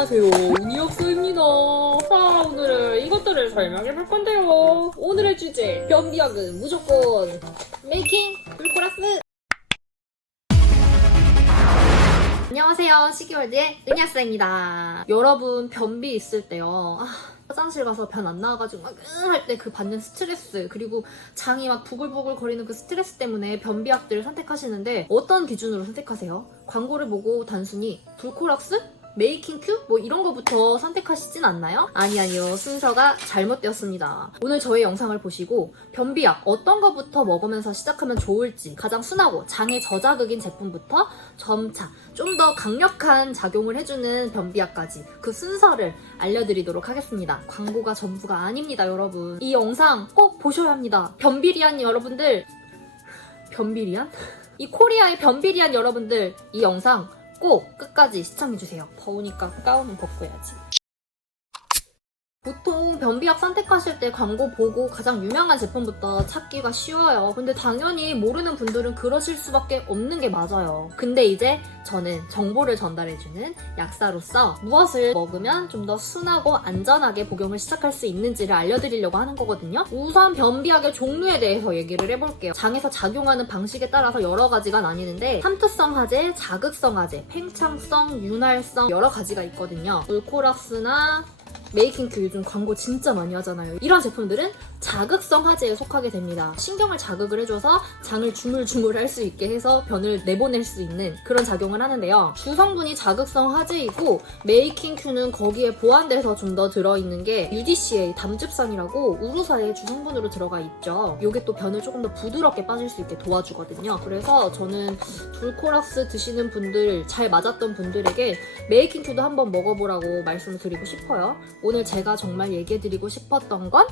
안녕하세요, 운이역수입니다. 자, 오늘은 이것들을 설명해 볼 건데요. 오늘의 주제, 변비약은 무조건 메이킹 불코라스. 안녕하세요, 시기월드의 은이학사입니다. 여러분, 변비 있을 때요. 화장실 가서 변 안 나와가지고 막 할 때 그 받는 스트레스, 그리고 장이 막 부글부글 거리는 그 스트레스 때문에 변비약들을 선택하시는데 어떤 기준으로 선택하세요? 광고를 보고 단순히 불코락스? 메이킹 큐? 뭐 이런 거부터 선택하시진 않나요? 아니요, 순서가 잘못되었습니다. 오늘 저의 영상을 보시고 변비약 어떤 거부터 먹으면서 시작하면 좋을지, 가장 순하고 장에 저자극인 제품부터 점차 좀 더 강력한 작용을 해주는 변비약까지 그 순서를 알려드리도록 하겠습니다. 광고가 전부가 아닙니다, 여러분. 이 영상 꼭 보셔야 합니다. 변비리안 여러분들, 변비리안? 이 코리아의 변비리안 여러분들, 이 영상 꼭 끝까지 시청해주세요. 더우니까 가운은 벗고 해야지. 보통 변비약 선택하실 때 광고 보고 가장 유명한 제품부터 찾기가 쉬워요. 근데 당연히 모르는 분들은 그러실 수밖에 없는 게 맞아요. 근데 이제 저는 정보를 전달해주는 약사로서 무엇을 먹으면 좀 더 순하고 안전하게 복용을 시작할 수 있는지를 알려드리려고 하는 거거든요. 우선 변비약의 종류에 대해서 얘기를 해볼게요. 장에서 작용하는 방식에 따라서 여러 가지가 나뉘는데 삼투성 하제, 자극성 하제, 팽창성, 윤활성 여러 가지가 있거든요. 울코락스나 메이킹큐 요즘 광고 진짜 많이 하잖아요. 이런 제품들은 자극성 하제에 속하게 됩니다. 신경을 자극을 해줘서 장을 주물주물 할 수 있게 해서 변을 내보낼 수 있는 그런 작용을 하는데요. 주성분이 자극성 하제이고 메이킹큐는 거기에 보완돼서 좀 더 들어있는 게 UDCA, 담즙산이라고 우루사의 주성분으로 들어가 있죠. 이게 또 변을 조금 더 부드럽게 빠질 수 있게 도와주거든요. 그래서 저는 불코락스 드시는 분들, 잘 맞았던 분들에게 메이킹큐도 한번 먹어보라고 말씀을 드리고 싶어요. 오늘 제가 정말 얘기해드리고 싶었던 건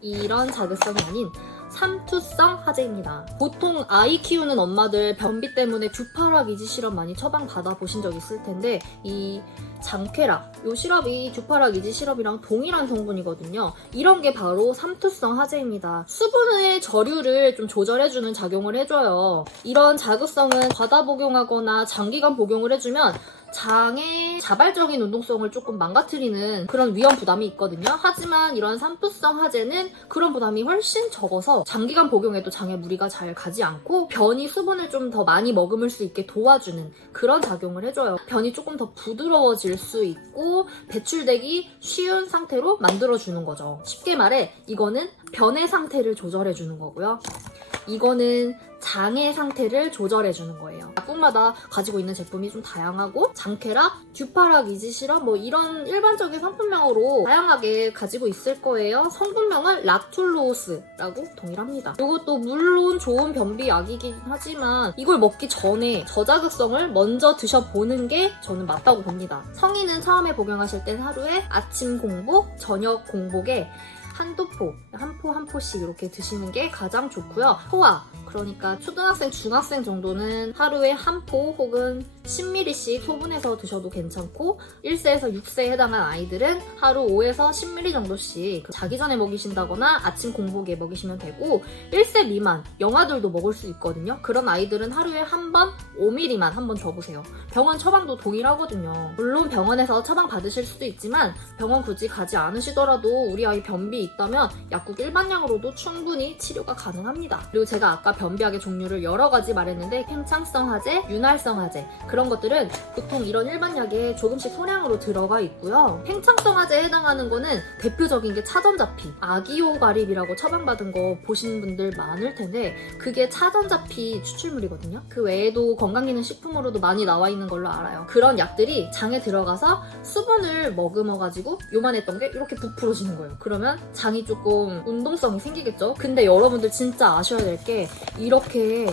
이런 자극성이 아닌 삼투성 하제입니다. 보통 아이 키우는 엄마들 변비 때문에 듀파락 이지 시럽 많이 처방 받아보신 적 있을 텐데 이 장쾌락, 이 시럽이 듀파락 이지 시럽이랑 동일한 성분이거든요. 이런 게 바로 삼투성 하제입니다. 수분의 저류를 좀 조절해주는 작용을 해줘요. 이런 자극성은 과다 복용하거나 장기간 복용을 해주면 장의 자발적인 운동성을 조금 망가뜨리는 그런 위험 부담이 있거든요. 하지만 이런 삼투성 하제는 그런 부담이 훨씬 적어서 장기간 복용해도 장에 무리가 잘 가지 않고 변이 수분을 좀 더 많이 머금을 수 있게 도와주는 그런 작용을 해줘요. 변이 조금 더 부드러워질 수 있고 배출되기 쉬운 상태로 만들어주는 거죠. 쉽게 말해 이거는 변의 상태를 조절해주는 거고요. 이거는 장의 상태를 조절해주는 거예요. 약국마다 가지고 있는 제품이 좀 다양하고 장쾌락, 듀파락 이지 시럽 뭐 이런 일반적인 상품명으로 다양하게 가지고 있을 거예요. 성분명은 락툴로스라고 동일합니다. 이것도 물론 좋은 변비약이긴 하지만 이걸 먹기 전에 저자극성을 먼저 드셔보는 게 저는 맞다고 봅니다. 성인은 처음에 복용하실 땐 하루에 아침 공복, 저녁 공복에 한두 포, 한 포씩 이렇게 드시는 게 가장 좋고요. 포화, 그러니까 초등학생, 중학생 정도는 하루에 한 포 혹은 10ml씩 소분해서 드셔도 괜찮고 1세에서 6세에 해당한 아이들은 하루 5에서 10ml 정도씩 자기 전에 먹이신다거나 아침 공복에 먹이시면 되고 1세 미만, 영아들도 먹을 수 있거든요. 그런 아이들은 하루에 한 번 5ml만 한번 줘보세요. 병원 처방도 동일하거든요. 물론 병원에서 처방 받으실 수도 있지만 병원 굳이 가지 않으시더라도 우리 아이 변비 있다면 약국 일반량으로도 충분히 치료가 가능합니다. 그리고 제가 아까 변비약의 종류를 여러 가지 말했는데 팽창성 하제, 윤활성 하제 그런 것들은 보통 이런 일반약에 조금씩 소량으로 들어가 있고요. 팽창성 하제에 해당하는 거는 대표적인 게 차전자피, 아기오가립이라고 처방받은 거 보시는 분들 많을 텐데 그게 차전자피 추출물이거든요. 그 외에도 건강기능식품으로도 많이 나와 있는 걸로 알아요. 그런 약들이 장에 들어가서 수분을 머금어가지고 요만했던 게 이렇게 부풀어지는 거예요. 그러면 장이 조금 운동성이 생기겠죠? 근데 여러분들 진짜 아셔야 될 게 이렇게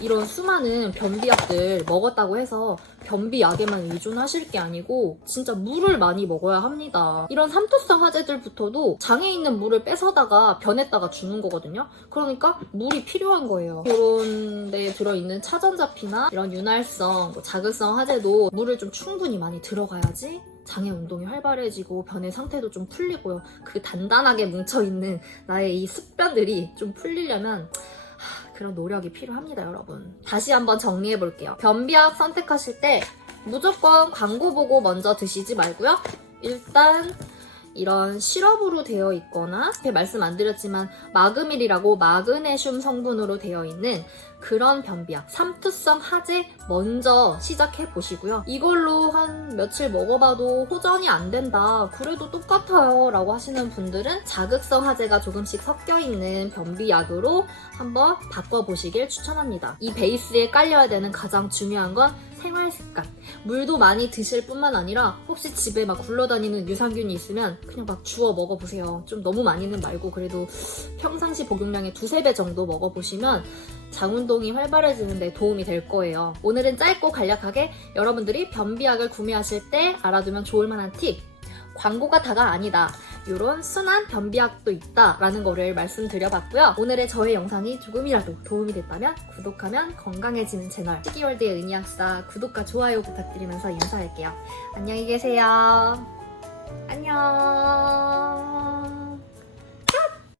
이런 수많은 변비약들 먹었다고 해서 변비약에만 의존하실 게 아니고 진짜 물을 많이 먹어야 합니다. 이런 삼투성 하제들부터도 장에 있는 물을 뺏어다가 변에다가 주는 거거든요. 그러니까 물이 필요한 거예요. 그런 데에 들어있는 차전자피나 이런 윤활성, 자극성 하제도 물을 좀 충분히 많이 들어가야지 장의 운동이 활발해지고 변의 상태도 좀 풀리고요. 그 단단하게 뭉쳐있는 나의 이 습변들이 좀 풀리려면 그런 노력이 필요합니다, 여러분. 다시 한번 정리해볼게요. 변비약 선택하실 때 무조건 광고 보고 먼저 드시지 말고요. 일단 이런 시럽으로 되어 있거나 앞에 말씀 안 드렸지만 마그밀이라고 마그네슘 성분으로 되어 있는 그런 변비약 삼투성 하재 먼저 시작해 보시고요. 이걸로 한 며칠 먹어봐도 호전이 안 된다, 그래도 똑같아요 라고 하시는 분들은 자극성 하재가 조금씩 섞여 있는 변비약으로 한번 바꿔보시길 추천합니다. 이 베이스에 깔려야 되는 가장 중요한 건 생활 습관. 물도 많이 드실 뿐만 아니라 혹시 집에 막 굴러다니는 유산균이 있으면 그냥 막 주워 먹어보세요. 좀 너무 많이는 말고 그래도 평상시 복용량의 2~3배 정도 먹어보시면 장 운동이 활발해지는 데 도움이 될 거예요. 오늘은 짧고 간략하게 여러분들이 변비약을 구매하실 때 알아두면 좋을 만한 팁, 광고가 다가 아니다, 이런 순한 변비약도 있다라는 거를 말씀드려봤고요. 오늘의 저의 영상이 조금이라도 도움이 됐다면 구독하면 건강해지는 채널 시기월드의 은희학사 구독과 좋아요 부탁드리면서 인사할게요. 안녕히 계세요. 안녕.